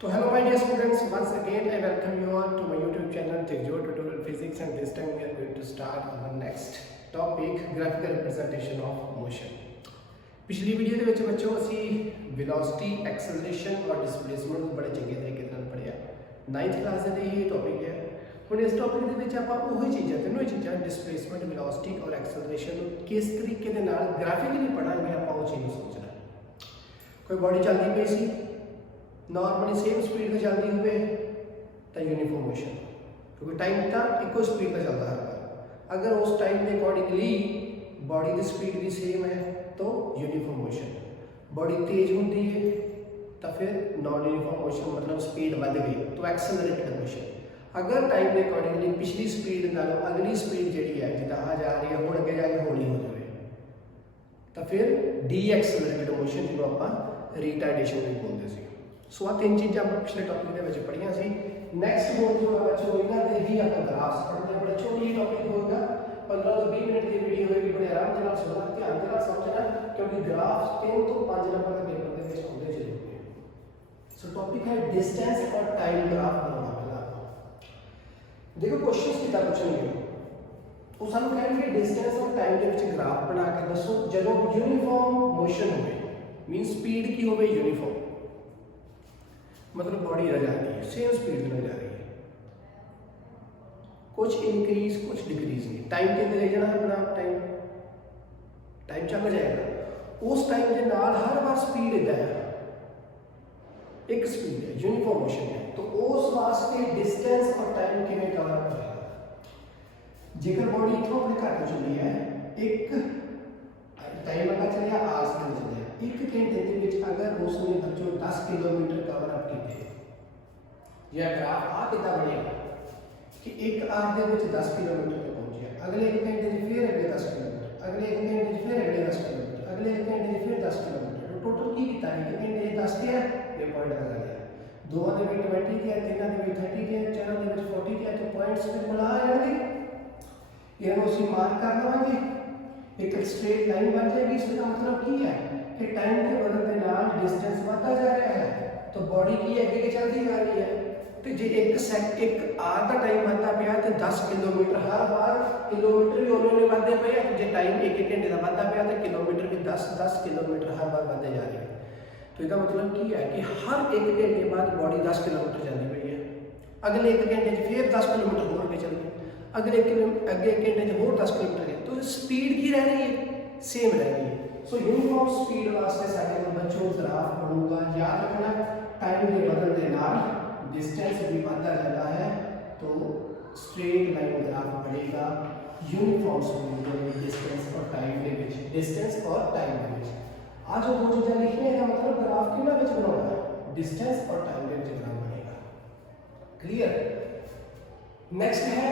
So hello my dear students, once again I welcome you all to my YouTube channel Techjo Tutorial Physics, and this time we are going to start our next topic, graphical representation of motion. पिछली video ਦੇ ਵਿੱਚ ਬੱਚੋ ਅਸੀਂ velocity, acceleration और displacement ਨੂੰ ਬੜੇ ਚੰਗੇ ਤਰੀਕੇ ਨਾਲ ਪੜ੍ਹਿਆ। 9th ਕਲਾਸ ਦੇ ਇਹ ਟੌਪਿਕ ਹੈ। ਹੁਣ ਇਸ ਟੌਪਿਕ ਦੇ ਵਿੱਚ ਆਪਾਂ ਉਹੀ ਚੀਜ਼ਾਂ ਤਿੰਨੋਂ ਹੀ ਚੀਜ਼ਾਂ displacement, velocity और acceleration ਨੂੰ ਕਿਸ ਤਰੀਕੇ ਦੇ ਨਾਲ ਗ੍ਰਾਫਿਕਲੀ ਪੜਾਂਗੇ, ਆਪਾਂ ਉਹ ਚੀਜ਼ ਨੂੰ ਸਮਝਣਾ। ਕੋਈ ਬੋਡੀ ਚੱਲਦੀ ਪਈ ਸੀ, नॉर्मली सेम स्पीड में चलती हुए तो यूनिफॉर्म मोशन, क्योंकि टाइम तो इको स्पीड में चलता है। अगर उस टाइम के अकॉर्डिंगली बॉडी की स्पीड भी सेम है तो यूनिफॉर्म मोशन। बॉडी तेज होती है तो फिर नॉन यूनिफॉर्म मोशन, मतलब स्पीड बढ़ गई तो एक्सेलरेटेड मोशन। अगर टाइम के अकॉर्डिंगली पिछली स्पीड नालों अगली स्पीड जी है जिदा आ जा रही है हूँ अगे जाके हौली हो जाए तो फिर डी एक्सेलरेटेड मोशन जो आप रिटार्डेशन भी बोलते हैं। सो आ तीन चीज़ा आप पिछले टॉपिक के पढ़िया सी। नैक्सट मॉड्यूल बच्चों इन्होंने ही आप ग्राफ्स पढ़ते हैं। बड़ा छोटी टॉपिक होगा, 15 तो 20 मिनट की वीडियो होगी, बड़े आराम से सुनना, ध्यान से समझना, क्योंकि ग्राफ्स 3 तो 5 नंबर के पेपर के आते चलेंगे। सो टॉपिक है डिस्टेंस और टाइम ग्राफ बनाना। देखो क्वेश्चन कितना पूछेंगे वो सानू कहेंगे डिस्टेंस और टाइम के ग्राफ बना के दसो जो यूनीफॉर्म मोशन हो, मीन स्पीड की हो यूनीफॉर्म, मतलब बॉडी रह जाती है सेम स्पीड में जा रही है, कुछ इंक्रीज कुछ डिक्रीज नहीं। टाइम के अंदर जाना है अपना टाइम चल जाएगा, उस टाइम के नाल हर बार स्पीड इदा है, एक स्पीड है, यूनिफॉर्म मोशन है। तो उस वास्ते डिस्टेंस और टाइम किवें कवर करेगा। जेकर बॉडी इथों अपने घर को चली है, एक टाइम अगर चलिया आस में चलिया, एक घंटे के विच अगर उसने बच्चों 10 किलोमीटर कवर अप किए, या ग्राफ आ कितना बनेगा कि एक आर के विच 10 किलोमीटर पे पहुंचे, अगले एक घंटे में फिर अगले 10 किलोमीटर, अगले एक घंटे में फिर अगले 10 किलोमीटर, अगले एक घंटे में फिर 10 किलोमीटर। तो टोटल की कितना है, एक घंटे 10 किया ये पॉइंट लगा लिया, दो के विच 20 किया, तीन के विच 30 किया, चार के विच 40 किया, तो पॉइंट्स फिर मिला जाएंगे। ये उसी मार्क कर लवांगे, एक स्ट्रेट लाइन बन जाएगी। इसका मतलब की है कि टाइम के बदलते नाल डिस्टेंस बढ़ता जा रहा है, तो बॉडी की आगे के चलती जा रही है। तो जो एक आर का टाइम बढ़ता पाया तो 10 किलोमीटर हर बार किलोमीटर भी उन्होंने बढ़ते पे, जो टाइम एक घंटे का बढ़ता पाया तो किलोमीटर भी 10 किलोमीटर हर बार बढ़ते जा रहे हैं। तो इसका मतलब की है कि हर एक घंटे बाद बॉडी 10 किलोमीटर चलती पई है, अगले एक घंटे फिर 10 किलोमीटर होर के चलती, अगले अगे एक घंटे होर 10 किलोमीटर है। तो स्पीड की रह रही है, सेम रह रही है। सो यूनिफॉर्म स्पीड वास्ते साडे कोल बच्चों ग्राफ बनूगा। याद रखना टाइम के बदलने नाल डिस्टेंस भी बढ़ता जाता है, तो स्ट्रेट लाइन ग्राफ बनेगा यूनिफॉर्म स्पीड के डिस्टेंस और टाइम के बीच, डिस्टेंस और टाइम के बीच। आज जो दो चीज़ें लिखने का मतलब ग्राफ कितना बीच बनाना, डिस्टेंस और टाइम के बीच ग्राफ बनेगा। क्लियर। नेक्स्ट है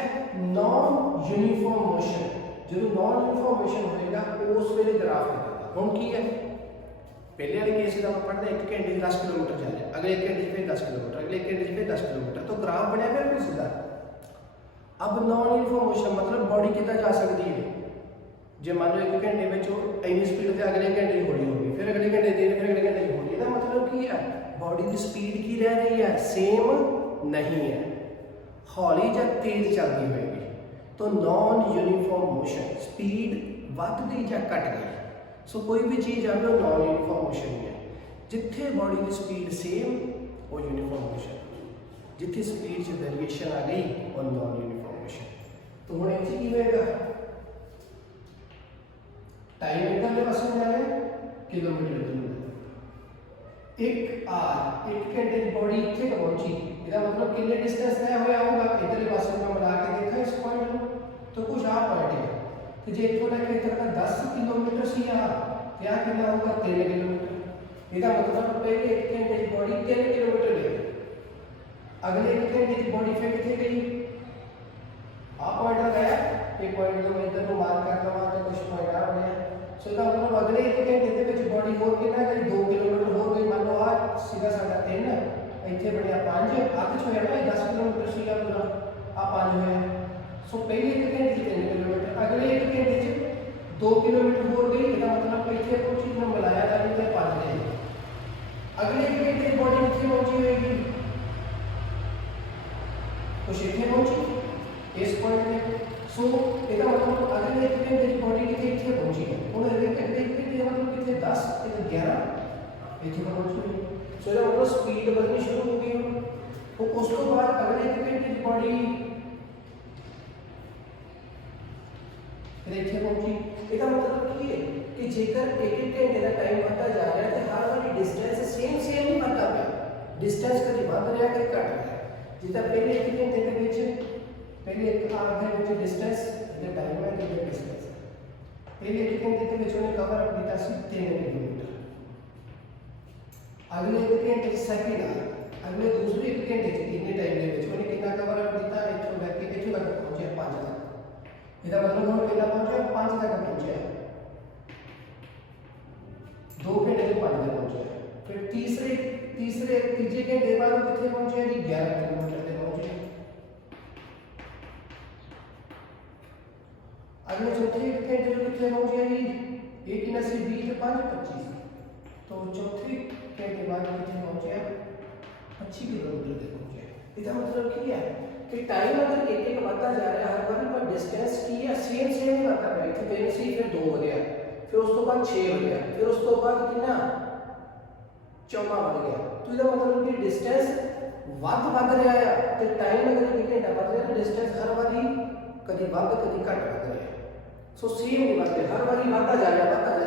नॉन यूनिफॉर्म मोशन। जो नॉन यूनिफॉर्म मोशन होगा उस वेले ग्राफ बनेगा। हम की है पहले वाले केस का पढ़ते एक घंटे 10 किलोमीटर चले, अगले एक घंटे फिर 10 किलोमीटर, अगले एक घंटे फिर 10 किलोमीटर, तो ग्राफ बनया बिल्कुल सीधा। अब नॉन यूनिफॉर्म मोशन मतलब बॉडी कितना जा सकती है, जो मान लो एक घंटे में जो इतनी स्पीड से अगले घंटे हौली होगी, फिर अगले घंटे तेज, फिर अगले घंटे हौली। इसका मतलब की है बॉडी की स्पीड की रह रही है, सेम नहीं है, हौली या तेज चलती होगी। तो नॉन यूनिफॉर्म मोशन स्पीड बढ़ गई या घट गई। सो कोई भी चीज़ आए नॉन यूनिफॉर्म मोशन ही है। जिथे बॉडी की स्पीड सेम वो यूनिफॉर्म मोशन, जिथे स्पीड से वेरिएशन आ गई वो नॉन यूनिफॉर्म मोशन। तो हम इतने की होएगा, टाइम इधरले पासे में जाए किलोमीटर दूर, एक आर एक घंटे बॉडी इतने का पहुंची, इसका मतलब कितने डिस्टेंस तय होया होगा। इधरले पासे में मिला के देखा इस पॉइंट में तो कुछ आ पॉइंट है, तो जो इतों लैके इधर का 10 किलोमीटर से यहाँ कितना होगा 13 किलोमीटर। इसका मतलब पहले एक घंटे की बॉडी 13 किलोमीटर गई, अगले एक घंटे की बॉडी फिर कितने गई, आ पॉइंट लगाया, एक पॉइंट तो मैं इधर को मार्क करता हूँ तो कुछ पॉइंट आ गया। सो इसका मतलब अगले एक घंटे के बॉडी होर कितना गई 2 किलोमीटर हो गई। मान लो आ सीधा साढ़ा 3 इतने बढ़िया 5 आ कुछ होया 10 किलोमीटर सीधा पूरा आ 5 होया। सो पहले एक घंटे 3 किलोमीटर, अगले एक घंटे 2 किलोमीटर हो गई। इसका मतलब इतने पहुंची, मिलाया था 5 अगले एक घंटे बॉडी कितनी पहुंची होगी कुछ इतने पहुंची इस पॉइंट पे। सो ਇਹਦਾ मतलब अगले एक घंटे की बॉडी कितने इतने पहुंची है और अगले घंटे का मतलब कितने 10 कितने 11 इतने पहुंची है। सो ਇਹਦਾ मतलब स्पीड बढ़नी शुरू हो गई तो उस तो बाद अगले एक घंटे की बॉडी इतने पहुंची। ਇਹਦਾ मतलब ਕੀ ਹੈ कि जेकर एक एक घंटे का टाइम बढ़ता जा रहा है तो हर वाली डिस्टेंस सेम नहीं बढ़ता है, डिस्टेंस कभी बढ़ रहा है कभी घट रहा है। जितना पहले एक घंटे के बीच पहले एक आधा घंटे डिस्टेंस ये टाइम है ये डिस्टेंस पहले एक घंटे के बीच में कवर अप किया 3 किलोमीटर। अगले एक घंटे सेकंड अगले दूसरे एक घंटे इतने टाइम के बीच में कितना कवर अप किया इथों लेके इथों तक पहुंचे 5 तक। ਇਹਦਾ मतलब हम कितना पहुंचे 5 तक पहुंचे 2 घंटे से 5 तक पहुंचे। फिर तीजे घंटे बाद कितने पहुंचे जी 11 किलोमीटर तक पहुंचे। अगले चौथे घंटे जो कितने पहुंचे जी एक न से 20 से 5 25 तो चौथे घंटे बाद कितने पहुंचे 25 किलोमीटर तक पहुंचे। इसका मतलब क्या है कि टाइम अगर एक एक बढ़ता जा रहा है हर बार पर डिस्टेंस की है सेम बढ़ता है। इतने पहले से फिर 2 हो गया फिर उस तो बाद 6 हो गया फिर उस तो बाद कितना 14 बढ़ गया। तो इसका मतलब कि डिस्टेंस बढ़ रहा है तो टाइम अगर एक घंटा बढ़ रहा है तो डिस्टेंस हर बार कभी बढ़ कभी घट बढ़ रहा है। सो सेम नहीं बढ़ते हर बार बढ़ता जा रहा है।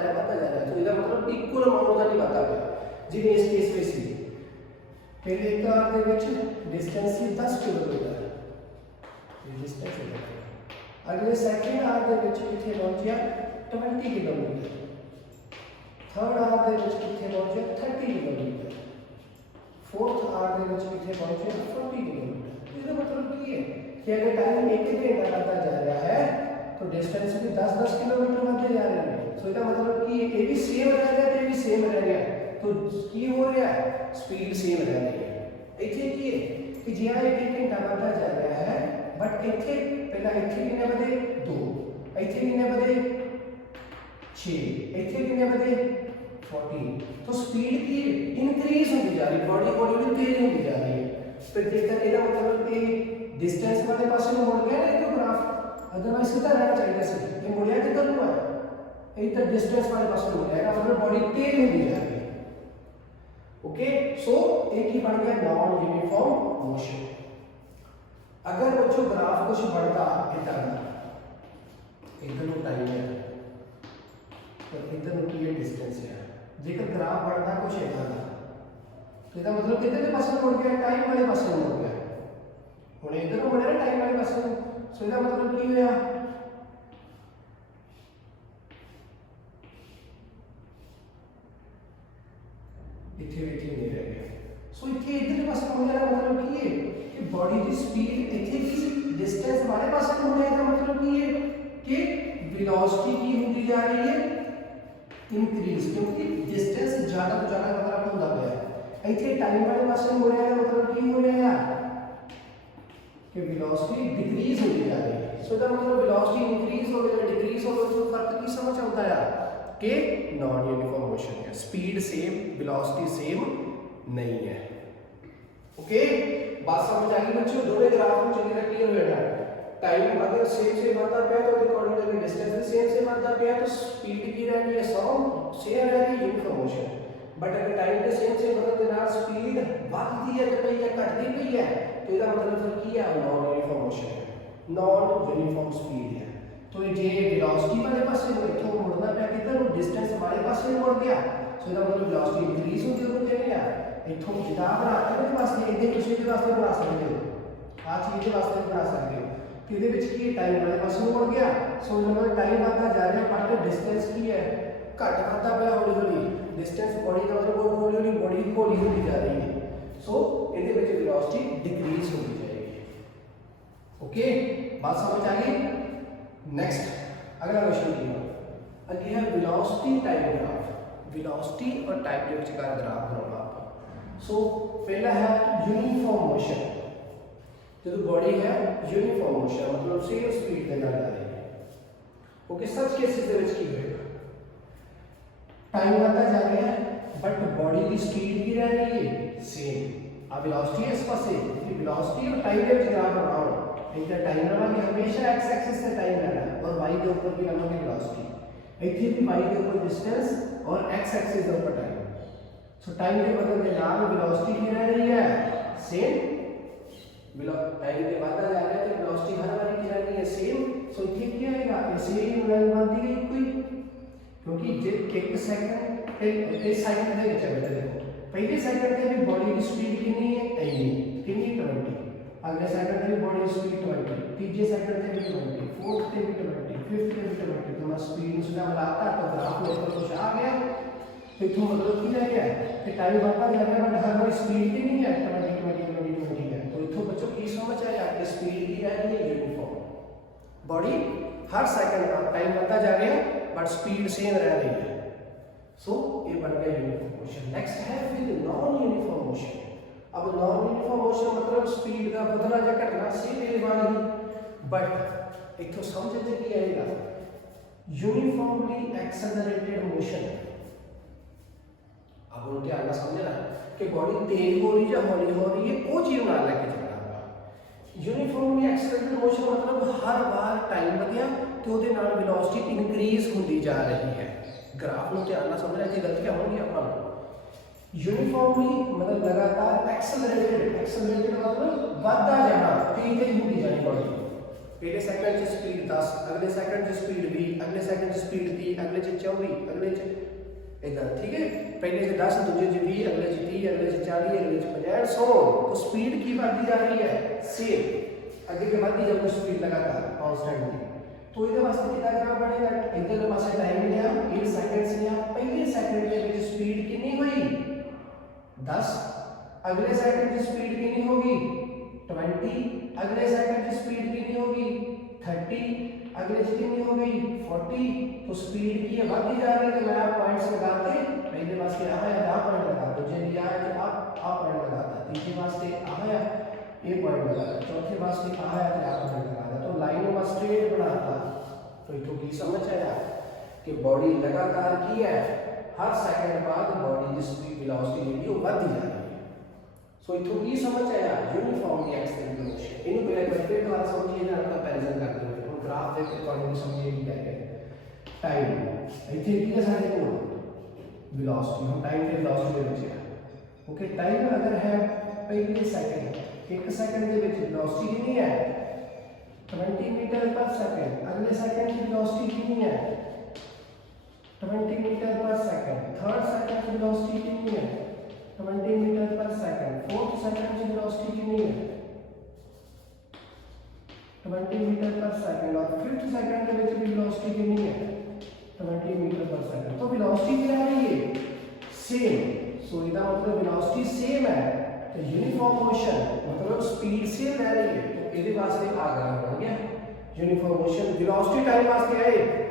तो इसका मतलब इक्वल अमाउंट का नहीं बढ़ता है जिन्हें इस केस में सी पहले एक आधे विच डिस्टेंस ही 10 किलोमीटर ये डिस्टेंस है। अगले सेकंड आधे विच कितने पहुंचे 20 किलोमीटर। थर्ड आधे विच कितने पहुंचे 30 किलोमीटर। फोर्थ आधे विच कितने पहुंचे 40 किलोमीटर। इसका मतलब ये है कि अगर टाइम एक घंटा बढ़ता जा रहा है तो डिस्टेंस भी 10 किलोमीटर बढ़ते जा रहे हैं। सो इसका मतलब कि ये भी सेम रह रहा है ये भी सेम रह रहा है तो की हो रहा है स्पीड सेम रह रही है। इथे की है कि जिया एक घंटा बढ़ता जा रहा है बट इथे पहला इथे कितने बजे 2 इथे कितने बजे 6 इथे कितने बजे 40 तो स्पीड की इंक्रीज होती जा रही है बॉडी तेज होती जा रही है। फिर देखा ਇਹਦਾ मतलब कि डिस्टेंस वाले पास में मुड़ गया ना ग्राफ अदरवाइज सीधा रहना चाहिए से ये मुड़िया किधर हुआ है इधर डिस्टेंस वाले पास में मुड़ेगा मतलब बॉडी तेज होती जा रही है। ओके सो एक ही बन गया नॉन यूनिफॉर्म मोशन। अगर बच्चों ग्राफ कुछ बढ़ता इधर टाइम है तो इधर की डिस्टेंस है जेकर ग्राफ बढ़ता कुछ इधर तो इसका मतलब कितने पास मुड़ गया टाइम वाले पास मुड़ गया हुणे इधर को बढ़े टाइम वाले पास सो इसका मतलब की होया इथे नहीं रह गया। सो इथे इधर पास मुड़ गया मतलब की है कि बॉडी की स्पीड इथे की डिस्टेंस वाले पास मुड़ गया मतलब की है कि वेलोसिटी की होती जा रही है इंक्रीज क्योंकि डिस्टेंस ज्यादा तो ज्यादा मतलब होता गया। इथे टाइम वाले पास मुड़ गया मतलब की हो गया कि वेलोसिटी डिक्रीज होती जा रही है। सो इसका मतलब वेलोसिटी इंक्रीज हो गया डिक्रीज हो गया तो फर्क की समझ आता है कि नॉन यूनिफॉर्म मोशन है स्पीड सेम वेलोसिटी सेम नहीं है। ओके बात समझ आ गई बच्चों दोनों ग्राफ में चलिए क्लियर हो गया। टाइम अगर सेम बढ़ता गया तो अकॉर्डिंग टू डिस्टेंस भी सेम बढ़ता गया तो स्पीड की रह रही है सेम रह रही है यूनिफॉर्म मोशन। बट अगर टाइम के सेम बदलते ना स्पीड बढ़ती है तो या घटती भी है तो इसका मतलब फिर क्या है नॉन यूनिफॉर्म मोशन है नॉन यूनिफॉर्म स्पीड है। तो ये वेलोसिटी वाले पास से इथों मुड़ना पे किधर डिस्टेंस वाले पास से मुड़ गया सो इसका मतलब वेलोसिटी इंक्रीज होती होती है इथों जितना बनाते हैं वास्ते इधर किसी के वास्ते बना सकते हो आ चीज के वास्ते बना सकते हो कि ਇਹਦੇ ਵਿੱਚ ਕੀ टाइम वाले पास मुड़ गया सो मतलब टाइम आता जा रहा है बट डिस्टेंस की है घट करता पे हौली डिस्टेंस बॉडी का मतलब हौली बॉडी हौली होती जा रही है। सो ਇਹਦੇ ਵਿੱਚ वेलोसिटी डिक्रीज होती जाएगी। ओके बात समझ आ गई। नेक्स्ट अगला क्वेश्चन की अगे है वेलोसिटी टाइम ग्राफ वेलोसिटी और टाइम के विचकार ग्राफ बनाना आप। सो पहला है यूनिफॉर्म मोशन जो बॉडी है यूनिफॉर्म मोशन मतलब सेम स्पीड के नाल जा रही है। ओके सच केसेस ਦੇ ਵਿੱਚ ਕੀ ਹੋਏਗਾ टाइम बढ़ता जा रहा है बट बॉडी की स्पीड भी रह रही है सेम आ वेलोसिटी है इस पासे वेलोसिटी और टाइम के ग्राफ बनाओ इधर टाइम लवांगे हमेशा एक्स एक्सिस से टाइम लेना है और वाई के ऊपर भी लवांगे वेलोसिटी इथे भी वाई के ऊपर डिस्टेंस और एक्स एक्सिस के ऊपर टाइम सो टाइम के बदले नाल वेलोसिटी की रह रही है सेम टाइम के बढ़ता जा रहा है तो वेलोसिटी हर बार की रह रही है सेम सो इथे क्या आएगा सेम वैल्यू बनती गई कोई क्योंकि जे 1 सेकंड इस सेकंड ਦੇ ਵਿੱਚ ਹੈ देखो पहले सेकंड ਤੇ भी बॉडी की स्पीड कितनी है एनी कितनी 20 अगले सेकंड पे भी बॉडी स्पीड 20 तीसरे सेकंड पे भी 20 फोर्थ पे भी 20 फिफ्थ पे भी 20 तो मैं स्पीड से मिलाता तो ग्राफ में ऊपर कुछ आ गया तो इतना मतलब की रह गया कि टाइम बढ़ता जा रहा है बट हर बार स्पीड की नहीं है 20 20 20 20 है तो इतना बच्चों की समझ आया कि स्पीड की रह रही है यूनिफॉर्म बॉडी हर सेकंड का टाइम बढ़ता जा रहा है बट स्पीड सेम रह रही है सो ये बन गया यूनिफॉर्म मोशन नेक्स्ट है फिर नॉन यूनिफॉर्म मोशन अब नॉन यूनिफॉर्म मोशन मतलब स्पीड का बदला या घटना सेम है वाली बट इथों समझते की आएगा यूनिफॉर्मली एक्सेलरेटेड मोशन अब उन ध्यान से समझना कि बॉडी तेज हो रही है हौली हो रही है वो चीज ना लेके चलना यूनिफॉर्मली एक्सेलरेटेड मोशन मतलब हर बार टाइम बढ़िया तो ਉਹਦੇ ਨਾਲ वेलोसिटी इंक्रीज होती जा रही है ग्राफ में ध्यान से समझना चाहिए गलतियां होंगी अपन यूनिफॉर्मली मतलब लगातार एक्सेलरेटेड मतलब बढ़ता जाना तेज होती जानी बॉडी पहले सेकंड च स्पीड 10 अगले सेकंड च स्पीड 20 अगले सेकंड च स्पीड 30 अगले च 24 अगले च इधर ठीक है पहले च 10 दूसरे च 20 अगले च 30 अगले च 40 अगले च 50 सो तो स्पीड की बढ़ती जा रही है सेम आगे के बढ़ती जाती स्पीड लगातार कांस्टेंटली तो ਇਹਦੇ ਵਾਸਤੇ ਕੀ ਕਰਨਾ ਪੜੇਗਾ ਇਧਰਲੇ ਪਾਸੇ ਟਾਈਮ ਲਿਆ 8 ਸੈਕਿੰਡਸ ਲਿਆ ਪਹਿਲੇ ਸੈਕਿੰਡ ਦੇ ਵਿੱਚ ਸਪੀਡ ਕਿੰਨੀ ਹੋਈ 10 ਅਗਲੇ ਸੈਕਿੰਡ ਦੀ ਸਪੀਡ ਕਿੰਨੀ ਹੋਗੀ 20 ਅਗਲੇ ਸੈਕਿੰਡ ਦੀ ਸਪੀਡ ਕਿੰਨੀ ਹੋਗੀ 30 अगले से कितनी हो गई 40 तो स्पीड की बढ़ती जा रही है तो मैं पॉइंट्स लगाते पहले वास्ते आ पॉइंट लगा दूसरे लिया है कि आप पॉइंट लगाता तीसरे वास्ते आया ये पॉइंट लगाता चौथे वास्ते आया कि आप पॉइंट लगाता तो लाइन में स्ट्रेट बनाता तो इतो की समझ आया कि बॉडी लगातार की है हर सेकंड बाद बॉडी की स्पीड वेलोसिटी जो बढ़ती जा रही है सो इतो की समझ आया यूनिफॉर्मली एक्सेलरेटेड मोशन इनु पहले एक बार दोबारा समझिए ना कंपैरिजन करते हैं ग्राफ देख के अकॉर्डिंग समझिए कि क्या है टाइम इथे की है सारे को वेलोसिटी हम टाइम के वेलोसिटी दे विच ओके टाइम अगर है पहले सेकंड 1 सेकंड दे विच वेलोसिटी कितनी है 20 मीटर पर सेकंड अगले सेकंड की वेलोसिटी कितनी है 20 मीटर पर सेकंड थर्ड सेकंड की वेलोसिटी कितनी है 20 मीटर पर सेकंड फोर्थ सेकंड की वेलोसिटी कितनी है 20 मीटर पर सेकंड और फिफ्थ सेकंड के बीच भी वेलोसिटी कितनी है 20 मीटर पर सेकंड तो वेलोसिटी क्या है ये सेम सो इसका मतलब वेलोसिटी सेम है तो यूनिफॉर्म मोशन मतलब स्पीड सेम रह रही है तो इसके वास्ते आ बन गया यूनिफॉर्म मोशन वेलोसिटी टाइम वास्ते है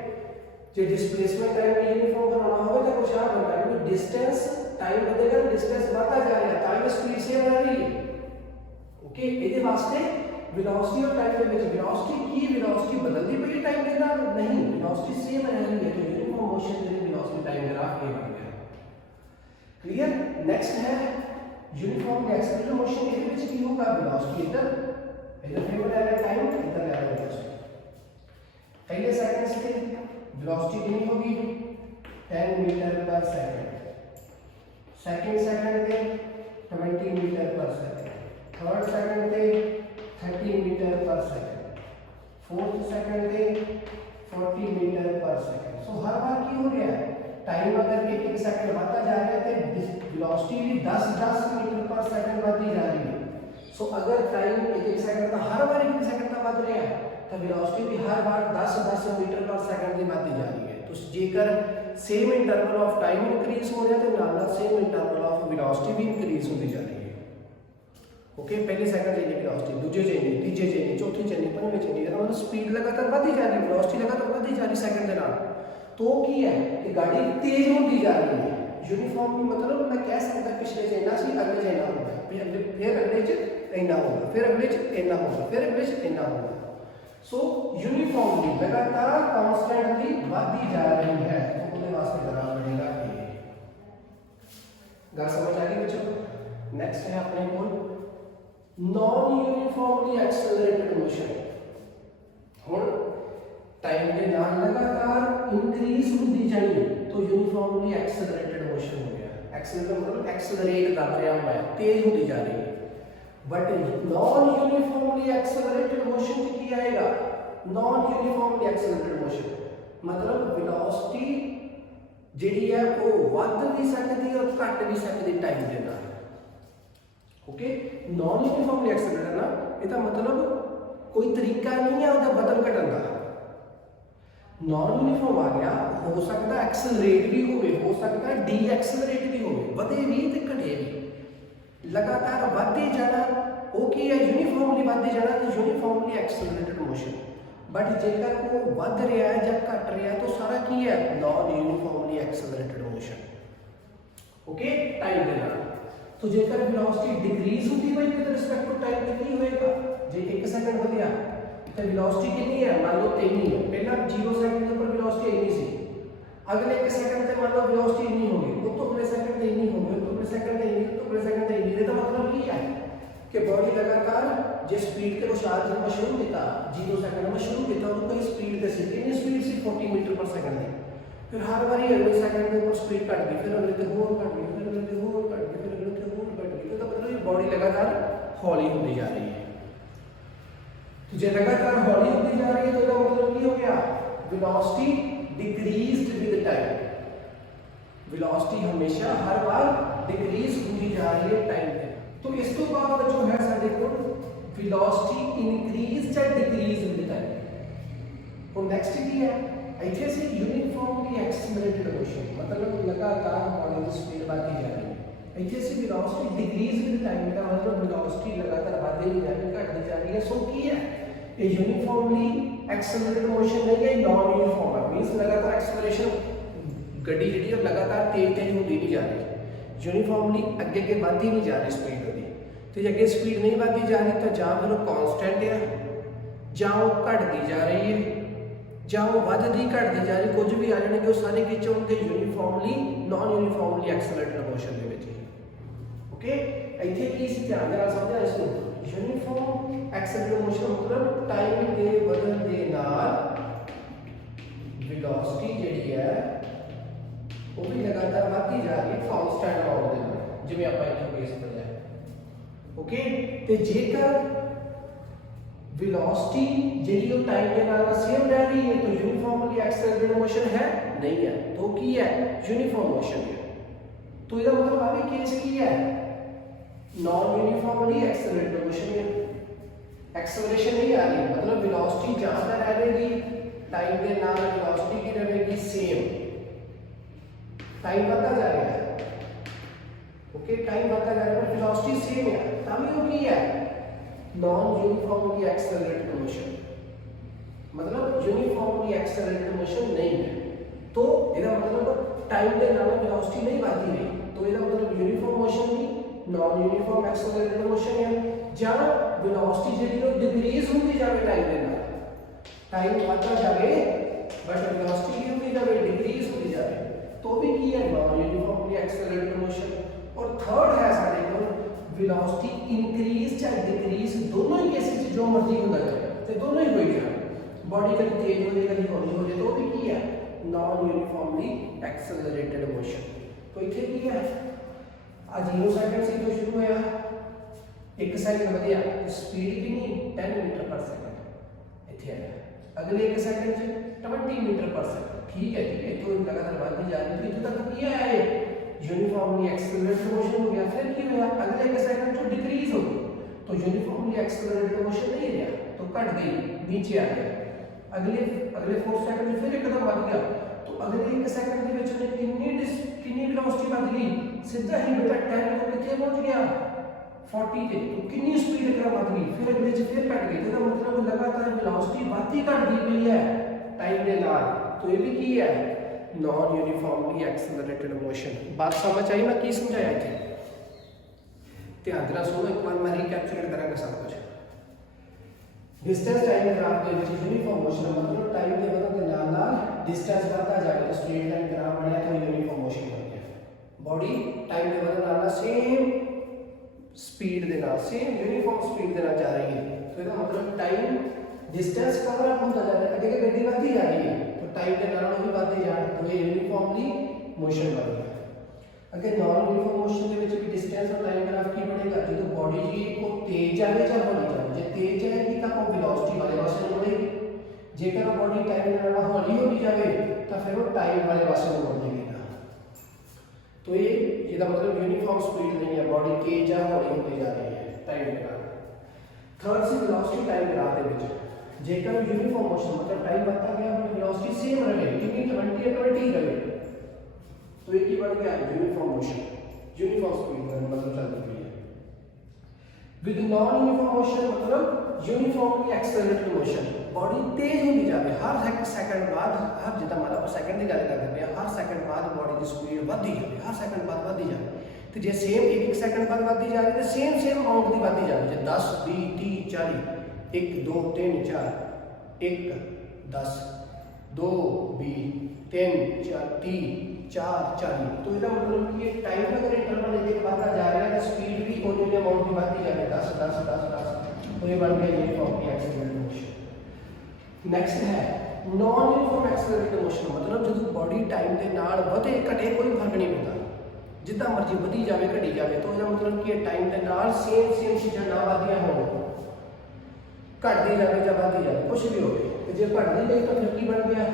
जो डिस्प्लेसमेंट टाइम में यूनिफॉर्म बनाना होगा तो कुछ और बनता है क्योंकि डिस्टेंस टाइम बदलेगा डिस्टेंस बढ़ता जा रहा है टाइम स्पीड सेम रह रही है ओके इसके वास्ते वेलोसिटी और टाइम के बीच वेलोसिटी की वेलोसिटी बदलती पड़ी टाइम के साथ नहीं वेलोसिटी सेम रह रही है तो यूनिफॉर्म मोशन के लिए वेलोसिटी टाइम ग्राफ ये बन गया क्लियर नेक्स्ट है यूनिफॉर्म एक्सेलरेटेड मोशन के बीच की होगा वेलोसिटी इधर फिर बदलेगा टाइम इधर आ रहा है पहले सेकंड से वेलोसिटी कितनी होगी 10 मीटर पर सेकंड सेकंड सेकंड पे 20 मीटर पर सेकंड थर्ड सेकंड पे 30 मीटर पर सेकंड फोर्थ सेकंड पे 40 मीटर पर सेकंड सो हर बार की हो गया टाइम अगर एक सेकंड बढ़ता जा रहा है तो वेलोसिटी भी 10 मीटर पर सेकंड बढ़ती जा रही है सो अगर टाइम एक सेकंड का हर बार 1 सेकंड का बढ़ रहा है तो वेलोसिटी भी हर बार 10 मीटर पर सेकंड की बढ़ती जा रही है तो जेकर same interval of time increase हो रहा है तो नाल सेम इंटरवल ऑफ वेलोसिटी भी इंक्रीज होती जा रही है ओके पहले सेकंड चाहिए वेलोसिटी दूसरे चाहिए तीसरे चाहिए चौथे चाहिए पंजवें चाहिए मतलब स्पीड लगातार बढ़ती जा रही है वेलोसिटी लगातार बढ़ती जा रही सेकंड के नाल तो की है कि गाड़ी तेज होती जा रही है यूनिफॉर्मली मतलब मैं कह सकता पिछले च इतना सी अगले च इतना होगा फिर अगले च इतना होगा फिर अगले च इतना होगा फिर अगले च इतना होगा सो यूनिफॉर्मली लगातार कांस्टेंटली बढ़ती जा रही है तो उसके वास्ते करना पड़ेगा ये गल समझ आ गई बच्चों ਨੈਕਸਟ ਹੈ ਆਪਣੇ ਕੋਲ ਨॉन यूनिफॉर्मली एक्सेलरेटेड मोशन। ਹੁਣ टाइम के नाल लगातार इंक्रीज होती जानी तो यूनिफॉर्मली एक्सेलरेटेड मोशन हो गया। एक्सेलरेट मतलब एक्सेलरेट कर रहा हूं मैं, तेज होती जा रही है। But non uniformly accelerated motion में क्या आएगा? नॉन यूनिफॉर्मली एक्सेलरेटेड मोशन मतलब वेलोसिटी ਜਿਹੜੀ ਹੈ ਉਹ ਵੱਧ ਵੀ ਸਕਦੀ ਹੈ ਔਰ ਘਟ ਵੀ ਸਕਦੀ ਟਾਈਮ ਦੇ ਨਾਲ। ओके, नॉन यूनिफॉर्मली एक्सेलरेटेड ना ਇਹਦਾ मतलब कोई तरीका नहीं है ਉਹਦਾ ਬਦਲ ਘਟਣ ਦਾ। नॉन यूनिफॉर्म आ गया, हो सकता एक्सेलरेट भी हो सकता डी एक्सेलरेट भी हो, ਵਧੇ भी ਤੇ ਘਟੇ भी। लगातार ਵਧਦੇ जाना ਉਹ ਕੀ ਹੈ? यूनिफॉर्मली ਵਧਦੇ जाना ਤੇ यूनिफॉर्मली एक्सेलरेटेड मोशन। बट जेकर वो वध रहा है या घट रहा है तो सारा की है? Non uniformly accelerated motion. Okay, time के नाल तो जेकर वेलोसिटी डिक्रीज होती है विद रिस्पेक्ट टू टाइम तो की होएगा? जे 1 सेकंड ਵਧਿਆ तो वेलोसिटी कितनी है? मान लो 3 है, पहला 0 सेकंड पर वेलोसिटी इतनी सी, अगले 1 सेकंड से मान लो वेलोसिटी इतनी हो गई, तो अगले सेकंड से इतनी हो गई, तो अगले सेकंड से इतनी, तो अगले सेकंड से इतनी। इसका मतलब की है कि बॉडी लगातार जिस स्पीड के चार्ज में शुरू किया 0 सेकंड में शुरू किया तो कोई स्पीड पे सी, कितनी स्पीड सी? 40 मीटर पर सेकंड है। फिर हर बार अगले सेकंड के ऊपर स्पीड घट गई, फिर अगले ते होर घट गई, फिर अगले ते होर घट गई, फिर अगले ते होर घट गई। तो मतलब ये बॉडी लगातार हौली होती जा रही है। तो जो लगातार हौली होती जा रही है तो इसका मतलब क्या हो गया? Velocity decreased with time. Velocity हमेशा हर बार डिक्रीज होती जा रही है टाइम पे। तो इस तो बाद जो है साडे कोल वेलोसिटी इंक्रीज या डिक्रीज विद टाइम। और नेक्स्ट की है इथे से यूनिफॉर्मली एक्सेलरेटेड मोशन मतलब लगातार बॉडी की स्पीड बढ़ती जा रही है। इथे से वेलोसिटी डिक्रीज विद टाइम का मतलब वेलोसिटी लगातार बढ़ती नहीं जा रही, घटती जा रही है। सो की है ये यूनिफॉर्मली एक्सेलरेटेड मोशन नहीं है, नॉन यूनिफॉर्म है। मींस लगातार एक्सेलरेशन गड्डी जी लगातार तेज होती नहीं जा रही, यूनिफॉर्मली अगे अगे बढ़ती नहीं जा रही स्पीड होती। तो जो अगे स्पीड नहीं बढ़ती जा रही तो ਜਾਂ फिर वो कॉन्स्टेंट है, ਜਾਂ वो घटती जा रही है, ਜਾਂ वो ਵੱਧਦੀ घटती जा रही, कुछ भी आ जाने कि सारे किच होंगे uniformly non uniformly accelerated motion के विच। ओके, इत्थे की सी ध्यान दे नाल समझना इसको। यूनिफॉर्म एक्सेलरेटेड मोशन मतलब टाइम के बदलण दे नाल वेलोसिटी जिहड़ी है वो भी लगातार बढ़ती जा रही है कांस्टेंट अमाउंट दे नाल, जिवें आपां इत्थे केस पढ़िया। ओके, ते जेकर वेलोसिटी जिहड़ी वो टाइम के नाल सेम रह रही है तो यूनिफॉर्मली एक्सेलरेटेड मोशन है नहीं है, तो की है? यूनिफॉर्म मोशन है। तो इसका मतलब आ भी केस की है? नॉन यूनिफॉर्मली एक्सेलरेटेड मोशन है। एक्सेलरेशन नहीं आ रही मतलब वेलोसिटी ज्यादा रहेगी, टाइम के नाल वेलोसिटी की रहेगी सेम, टाइम बढ़ता जा रहा है। ओके, टाइम बढ़ता जा रहा है पर वेलोसिटी सेम है, तभी वो की है? नॉन यूनिफॉर्मली एक्सेलरेटेड मोशन मतलब यूनिफॉर्मली एक्सेलरेटेड मोशन नहीं है। तो इसका मतलब टाइम के नाल वेलोसिटी नहीं बढ़ती रही, तो इसका मतलब यूनिफॉर्म मोशन नहीं, नॉन यूनिफॉर्म एक्सेलरेटेड मोशन है। ਜਾਂ वेलोसिटी ਜਿਹੜੀ ਉਹ डिक्रीज ਹੁੰਦੀ ਜਾਵੇ टाइम ਦੇ ਨਾਲ, टाइम बढ़ता जाए बट वेलोसिटी की होती जाए डिक्रीज होती जाए, तो भी की है? Non uniformly accelerated motion. और थर्ड है साडे कोल वेलोसिटी इंक्रीज या डिक्रीज, दोनों ही केसेस जो मर्जी होता जाए ते दोनों ही होई जाए, बॉडी कभी तेज हो जाए कभी हौली हो जाए, तो भी की है? Non uniformly accelerated motion. तो इथे की है आ 0 सेकंड से तो शुरू होया, 1 सेकंड ਵਧਿਆ स्पीड कितनी? 10 मीटर पर सेकंड इथे आया, अगले 1 सेकंड से 20 मीटर पर सेकंड। ठीक है, तो लगातार बढ़ती जा रही है। तो तक किया है यूनिफॉर्मली एक्सेलरेटेड मोशन हो गया। फिर क्या हुआ? अगले 1 सेकंड जो डिक्रीज हो गई तो यूनिफॉर्मली एक्सेलरेटेड मोशन नहीं रहा, तो घट गई, नीचे आ गया। अगले 4 सेकंड फिर एकदम बढ़ गया, तो अगले 1 सेकंड के विच कितनी वेलोसिटी बढ़ गई? सीधा ही बेटा 10 तो कितने पहुंच गया? 40 ਤੇ। तो कितनी स्पीड कर बढ़ गई, फिर अगले च फिर घट गई। तो मतलब लगातार वेलोसिटी बढ़ती घटती पई है टाइम के नाल। तो ये भी की है? Non uniformly accelerated motion. बात समझ आई? मैं की समझाया इथे? ध्यान देना सुनो, एक बार मैं रिकैप्चर करांगा सब कुछ। डिस्टेंस टाइम ग्राफ के विच यूनिफॉर्म मोशन मतलब टाइम के बदलण दे नाल नाल डिस्टेंस बढ़ता जाए, स्ट्रेट लाइन ग्राफ बनया तो यूनिफॉर्म मोशन बन गया। बॉडी टाइम के बदलण नाल सेम स्पीड के नाल सेम यूनीफॉर्म स्पीड के नाल जा रही है तो इसका मतलब टाइम डिस्टेंस कवर अप होता जा रहा है कभी गड्डी बढ़ती जा रही है तो टाइम के नाल भी बढ़ते जा रहा तो ये यूनीफॉर्मली मोशन बन गया अगर नॉन यूनीफॉर्म मोशन के विच भी डिस्टेंस और टाइम ग्राफ की बनेगा जो बॉडी जी को तेज जाए या हौली जाए जे तेज जाएगी तो वो वेलोसिटी वाले पासे मुड़ेगी जेकर बॉडी टाइम के नाल हौली होनी जाए तो फिर वो टाइम वाले पासे मुड़ जाएगी तो ये इसका मतलब यूनीफॉर्म स्पीड नहीं है बॉडी तेज या हौली होती जा रही है टाइम के नाल third see velocity time graph के विच जेकर यूनीफॉर्म मोशन मतलब टाइम बढ़ता गया बट वेलोसिटी सेम रहे कितनी 20 या 20 रहे तो एक ही बढ़ गया यूनिफॉर्म मोशन यूनिफॉर्म स्पीड का मतलब चल रही है विद नॉन यूनिफॉर्म मोशन मतलब यूनिफॉर्मली एक्सेलरेटेड मोशन बॉडी तेज होती जाए हर सेकंड बाद हर जितना मतलब सेकंड की गल करते हैं हर सेकंड बाद बॉडी की स्पीड बढ़ती जाए हर सेकंड बाद बढ़ती जाए तो जे सेम एक सेकंड बाद बढ़ती जाए तो सेम अमाउंट की बढ़ती जाए जे 10 20 30 40 1 2 3 4 1 10 2 20 3 4 30 4 40 तो इसका मतलब कि ये टाइम का अगर इंटरवल एक बढ़ता जा रहा है तो स्पीड भी उतनी अमाउंट की बढ़ती जा रही है 10 10 10 10 तो ये बन गया यूनिफॉर्म की एक्सेलरेटेड मोशन नेक्स्ट है नॉन यूनिफॉर्म एक्सेलरेटेड मोशन मतलब जो बॉडी टाइम के नाल बढ़े घटे कोई फर्क नहीं पड़ता जितना मर्जी बढ़ी जाए घटी जाए तो इसका मतलब कि टाइम के नाल सेम चीज़ां ना बढ़दियां हो घटती जाए या बढ़ती जाए कुछ भी हो जो घटती गई तो फिर की बन गया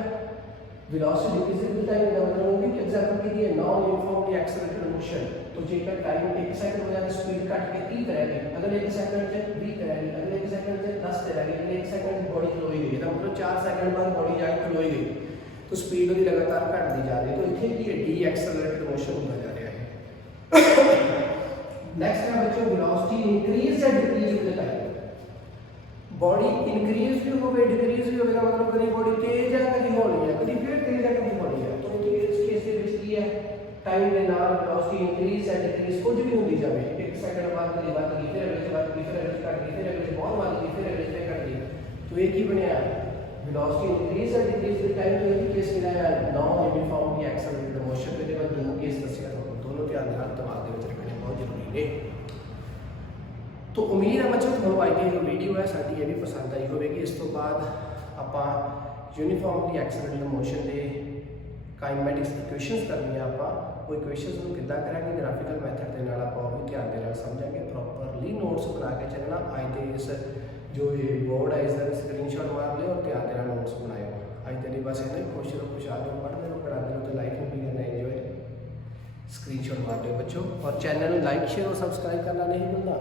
वेलोसिटी डिक्रीजिंग टाइम का मतलब भी एग्जांपल के लिए नॉन यूनिफॉर्मली एक्सेलरेटेड मोशन तो जेकर टाइम 1 सेकंड हो जाए स्पीड घट के 30 करेगी अगले 1 सेकंड से 20 करेगी अगले 1 सेकंड से 10 करेगी अगले 1 सेकंड बॉडी खलोई गई तो मतलब 4 सेकंड बाद बॉडी जाके खलोई गई तो स्पीड भी लगातार घटती जा रही है तो इतने की डी एक्सेलरेटेड मोशन होता जा रहा है नेक्स्ट है बच्चों वेलोसिटी इंक्रीज या decrease with time body increase भी होवे डिक्रीज भी होगा मतलब कभी बॉडी तेज है कभी हौली है कभी फिर तेज है कभी हौली है तो इस केस के विच की है टाइम के नाल वेलोसिटी इंक्रीज या डिक्रीज कुछ भी होती जाए 1 सेकंड बाद कभी बात की फिर अगले बाद की फिर अगले घट गई फिर अगले बहुत बात की फिर अगले पे घट गई तो एक ही बनया वेलोसिटी इंक्रीज या डिक्रीज विद टाइम तो एक केस मिला नॉन यूनिफॉर्मली एक्सेलरेटेड मोशन के बाद दो केस दसिया दोनों ध्यान नाल दिमाग दे विच रखने बहुत जरूरी है तो उम्मीद है बच्चों ਤੁਹਾਨੂੰ ਅੱਜ ਦੀ ਜੋ ਵੀਡੀਓ ਹੈ ਸਾਡੀ ਇਹ ਵੀ ਪਸੰਦ ਆਈ ਹੋਵੇਗੀ ਇਸ ਤੋਂ ਬਾਅਦ ਆਪਾਂ ਯੂਨੀਫਾਰਮਲੀ ਐਕਸਲਰੇਟਡ ਮੋਸ਼ਨ ਦੇ ਕਾਈਨੈਮੈਟਿਕਸ ਦੀ ਕੁਐਸਚਨਸ ਕਰਨੀਆਂ ਆਪਾਂ ਉਹ ਇਕੁਏਸ਼ਨਸ ਨੂੰ ਕਿੱਦਾਂ ਕਰਾਂਗੇ ਗ੍ਰਾਫਿਕਲ ਮੈਥਡ ਦੇ ਨਾਲ ਆਪਾਂ ਉਹ ਵੀ ਧਿਆਨ ਦੇ ਨਾਲ ਸਮਝਾਂਗੇ ਪ੍ਰੋਪਰਲੀ ਨੋਟਸ ਬਣਾ ਕੇ ਚੱਲਣਾ ਅੱਜ ਦੇ ਇਸ ਜੋ ਇਹ ਬੋਰਡ ਹੈ ਇਸ ਦਾ ਸਕਰੀਨਸ਼ਾਟ ਮਾਰ ਲਿਓ ਔਰ ਧਿਆਨ ਦੇ ਨਾਲ ਨੋਟਸ ਬਣਾਇਓ ਅੱਜ ਦੇ ਲਈ ਬਸ ਇੰਨਾ ਹੀ ਖੁਸ਼ ਰਹੋ खुशहाल रहो पढ़ते रहो पढ़ाते रहो तो लाइफ में भी करना एंजॉय स्क्रीनशॉट मार लो बच्चों और चैनल को लाइक शेयर और सब्सक्राइब करना नहीं भूलना।